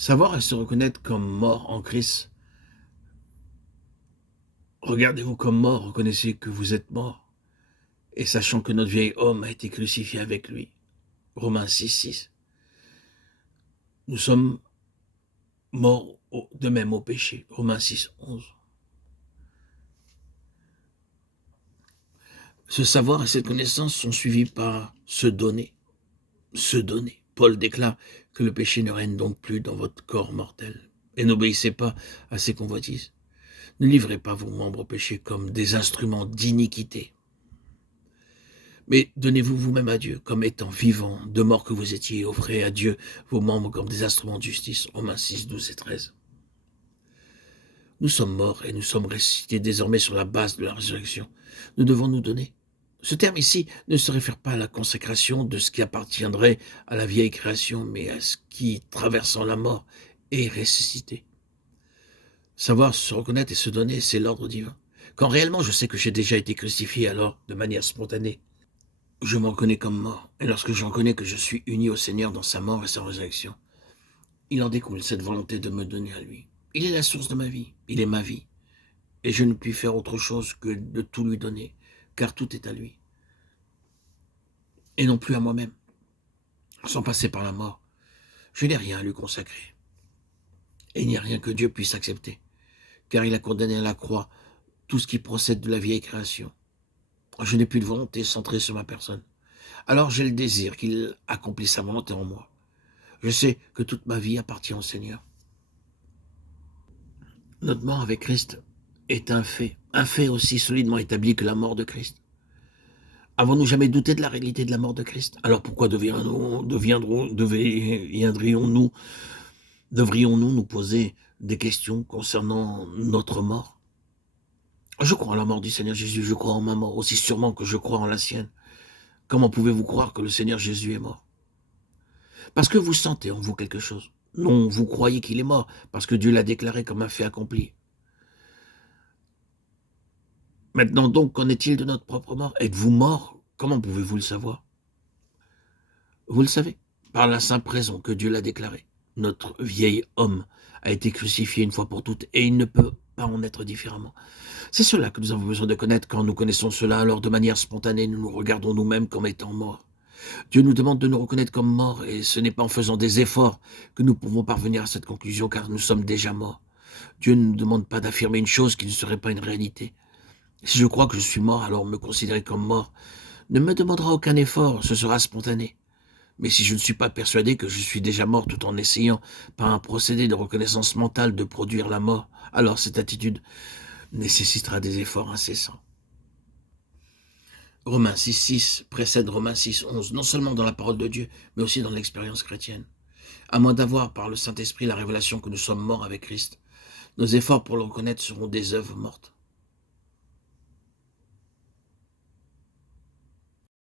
Savoir et se reconnaître comme mort en Christ. Regardez-vous comme mort, reconnaissez que vous êtes mort, et sachant que notre vieil homme a été crucifié avec lui. Romains 6,6. Nous sommes morts de même au péché. Romains 6,11. Ce savoir et cette connaissance sont suivis par se donner. Se donner. Paul déclare que le péché ne règne donc plus dans votre corps mortel. Et n'obéissez pas à ses convoitises. Ne livrez pas vos membres au péché comme des instruments d'iniquité. Mais donnez-vous vous-même à Dieu comme étant vivant, de mort que vous étiez, et offrez à Dieu vos membres comme des instruments de justice. Romains 6, 12 et 13. Nous sommes morts et nous sommes ressuscités désormais sur la base de la résurrection. Nous devons nous donner. Ce terme ici ne se réfère pas à la consécration de ce qui appartiendrait à la vieille création, mais à ce qui, traversant la mort, est ressuscité. Savoir se reconnaître et se donner, c'est l'ordre divin. Quand réellement je sais que j'ai déjà été crucifié, alors, de manière spontanée, je m'en reconnais comme mort. Et lorsque je reconnais que je suis uni au Seigneur dans sa mort et sa résurrection, il en découle cette volonté de me donner à lui. Il est la source de ma vie, il est ma vie. Et je ne puis faire autre chose que de tout lui donner, car tout est à lui. Et non plus à moi-même. Sans passer par la mort, je n'ai rien à lui consacrer. Et il n'y a rien que Dieu puisse accepter, car il a condamné à la croix tout ce qui procède de la vieille création. Je n'ai plus de volonté centrée sur ma personne. Alors j'ai le désir qu'il accomplisse sa volonté en moi. Je sais que toute ma vie appartient au Seigneur. Notre mort avec Christ est un fait aussi solidement établi que la mort de Christ. Avons-nous jamais douté de la réalité de la mort de Christ? Alors pourquoi devrions-nous nous poser des questions concernant notre mort? Je crois en la mort du Seigneur Jésus, je crois en ma mort, aussi sûrement que je crois en la sienne. Comment pouvez-vous croire que le Seigneur Jésus est mort? Parce que vous sentez en vous quelque chose. Non, vous croyez qu'il est mort, parce que Dieu l'a déclaré comme un fait accompli. Maintenant donc, qu'en est-il de notre propre mort? Êtes-vous mort? Comment pouvez-vous le savoir? Vous le savez, par la simple raison que Dieu l'a déclaré. Notre vieil homme a été crucifié une fois pour toutes, et il ne peut pas en être différemment. C'est cela que nous avons besoin de connaître. Quand nous connaissons cela, alors de manière spontanée, nous nous regardons nous-mêmes comme étant morts. Dieu nous demande de nous reconnaître comme morts, et ce n'est pas en faisant des efforts que nous pouvons parvenir à cette conclusion, car nous sommes déjà morts. Dieu ne nous demande pas d'affirmer une chose qui ne serait pas une réalité. Si je crois que je suis mort, alors me considérer comme mort ne me demandera aucun effort, ce sera spontané. Mais si je ne suis pas persuadé que je suis déjà mort tout en essayant, par un procédé de reconnaissance mentale, de produire la mort, alors cette attitude nécessitera des efforts incessants. Romains 6,6 précède Romains 6,11, non seulement dans la parole de Dieu, mais aussi dans l'expérience chrétienne. À moins d'avoir par le Saint-Esprit la révélation que nous sommes morts avec Christ, nos efforts pour le reconnaître seront des œuvres mortes.